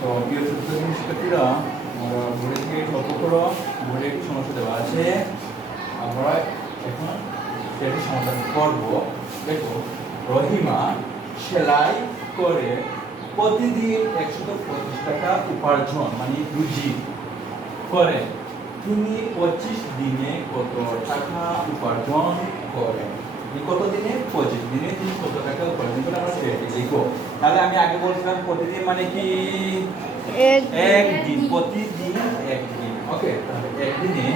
তো প্রিয় ছাত্র শিক্ষার্থীরা আমরা ঘুরে থেকে লক্ষ্য করো। ঘুরে একটি সমস্যা দেওয়া আছে। আমরা এখন সেটি সমাধান করব। দেখো, রহিমা সেলাই করে প্রতিদিন একশত পঁচিশ টাকা উপার্জন মানে রুজি করে। তিনি পঁচিশ দিনে কত টাকা উপার্জন করেন? কত দিনে? পঁচিশ দিনে তিনি কত টাকা উপার্জন করে? আমরা সেটি লিখব তাহলে আমি আগে বলছিলাম প্রতিদিন মানে কি? একদিন প্রতিদিন একদিন। ওকে তাহলে একদিনে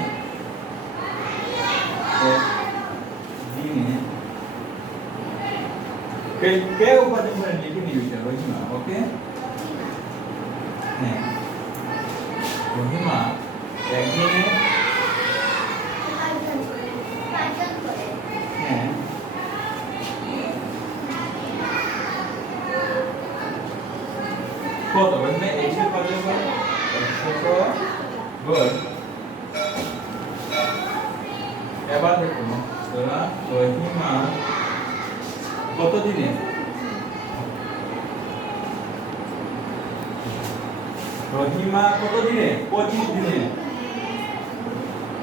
একদিনে কে কে করে লিখে নিয়ে রহিমা ওকে হ্যাঁ। রহিমা একদিনে হ্যাঁ কত রহিমা একশো উপার্জন একশো গুড এবার দেখুন তোরা রহিমা কত দিনে রহিমা কত দিনে পঁচিশ দিনে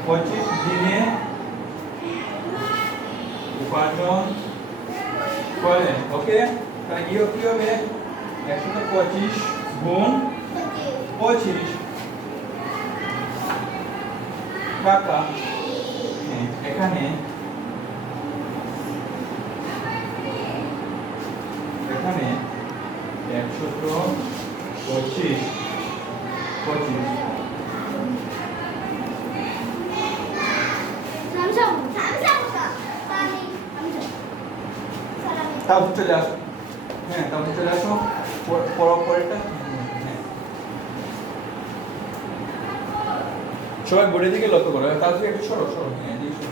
পঁচিশ দিনে উপার্জন করে ওকে তাহলে কি হবে একশো পঁচিশ গুণ পঁচিশ টাকা হ্যাঁ, এখানে এখানে একশত পঁচিশ পঁচিশ তাও চলে আসো হ্যাঁ চলে আসো। পরেরটা? হ্যাঁ। সবাই বোর্ডের দিকে লক্ষ্য করো। তুমি একটু সরো সরো। হ্যাঁ এদিকে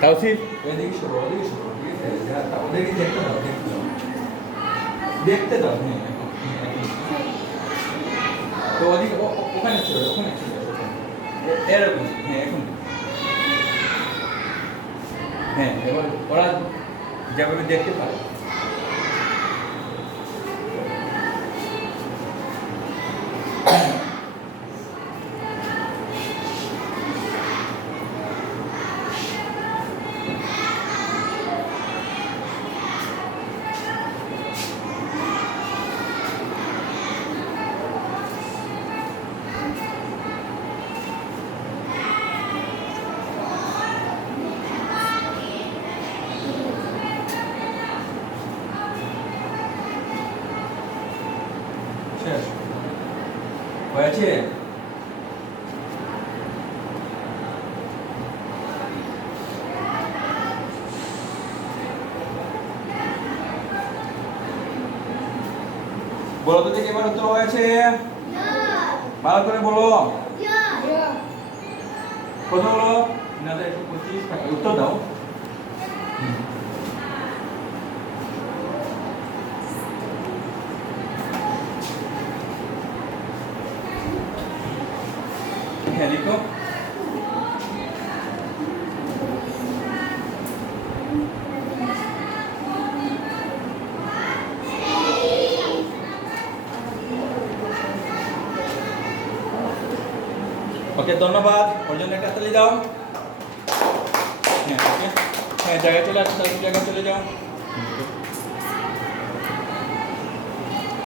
তাওসিফ ঠিক আছে ওদেরকে দেখতে দাও দেখতে দাও দেখতে দাও হ্যাঁ। এখন। তো ওদিকে ওখানে চলে ওখানে চলে এরকম হ্যাঁ এখন। হ্যাঁ এবার ওরা যেভাবে দেখতে পারে। শেষ হয়েছে বলো তো দেখি এবার উত্তর হয়েছে ভালো করে বলো কত বলো না একশো পঁচিশ টাকা উত্তর দাও হ্যাঁ লিখো ওকে ধন্যবাদ। ওর জন্য একটা তালি দাও। হ্যাঁ ওকে। হ্যাঁ জায়গায় চলে আসো, তাহলে জায়গায় চলে যাও।